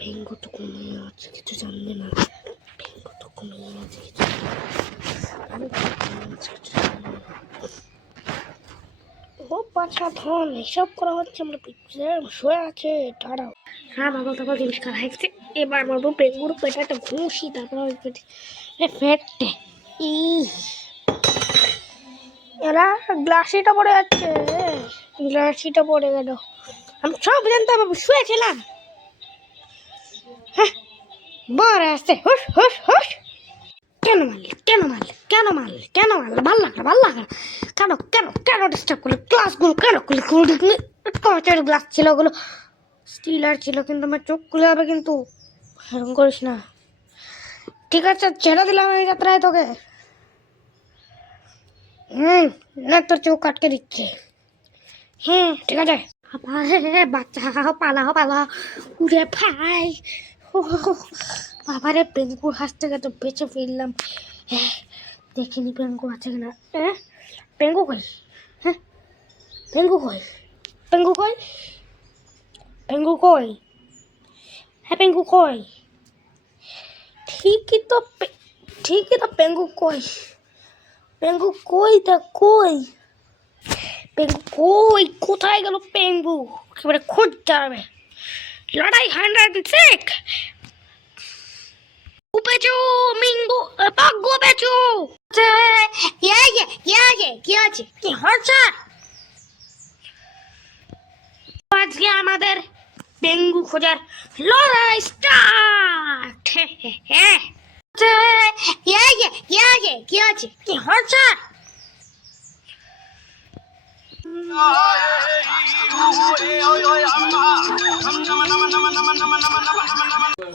পেঙ্গু তো ঘুমিয়ে আছে, কিছু জানবে না। পেঙ্গু তো ঘুমিয়ে আছে, কিছু ও পাছা ধন এসব করা হচ্ছে। আমরা শুয়ে আছে, দাঁড়াও। হ্যাঁ বাবা তারপর জিনিস খাওয়া হয়েছে। এবার মারবো পেঙ্গুর পেটে একটা ঘুষি, তারপর ওই পেটে ফেটে এরা গ্লাসিটা পড়ে যাচ্ছে, গ্লাসিটা পড়ে গেল। আমি সব জানতাম, আমি শুয়েছিলাম। হ্যাঁ বর আসছে, হুস হুস হুস। কেন মারলে, কেন মারলে, কেন মারলে, কেন মারলে? ভাল লাগে, ভাল লাগে। কেন কেন কেন ডিস্টার্ব করলে? গ্লাসগুলো কেন খুলে? কাঁচের গ্লাস ছিল, ওগুলো স্টিলার ছিল, কিন্তু আমার চোখ খুলে যাবে কিন্তু। এরকম করিস না, ঠিক আছে? ছেড়ে দিলাম এই যাত্রায় তোকে। না তোর চোখ আটকে দিচ্ছে। হ্যাঁ ঠিক আছে। বাচ্চা পালাও পালাও, উড়ে ভাই। বাবারে পেঙ্গুর হাত থেকে তো বেঁচে ফিরলাম। দেখিনি পেঙ্গু আছে কিনা। পেঙ্গু কই? হ্যাঁ পেঙ্গু কই? পেঙ্গু কই? পেঙ্গু কই? হ্যাঁ পেঙ্গু কই? ঠিকই তো পেঙ্গু কই? পেঙ্গু কই? তা কই পেঙ্গু কই? কোথায় গেল পেঙ্গু? একেবারে খুঁজতে হবে। লড়াই 106। উপেচু মিঙ্গু পাগ্গু পেচু। কি আছে? কি আছে? কি আছে? কি হচ্ছে? আজকে আমাদের পেঙ্গু খোঁজার লড়াই স্টার্ট। কি আছে? কি আছে? কি আছে? কি হচ্ছে?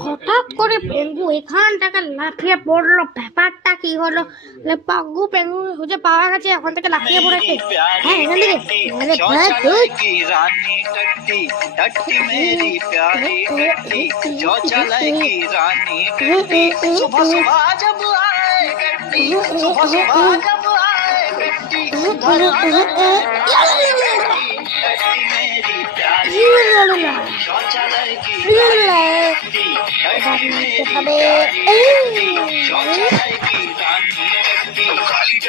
হঠাৎ করে পেঙ্গু এখানটাকে লাফিয়ে পড়লো, ব্যাপারটা কি হলো? পাগ্গু পেঙ্গু খুঁজে পাওয়া গেছে, এখন থেকে লাফিয়ে পড়েছে। হ্যাঁ এখান থেকে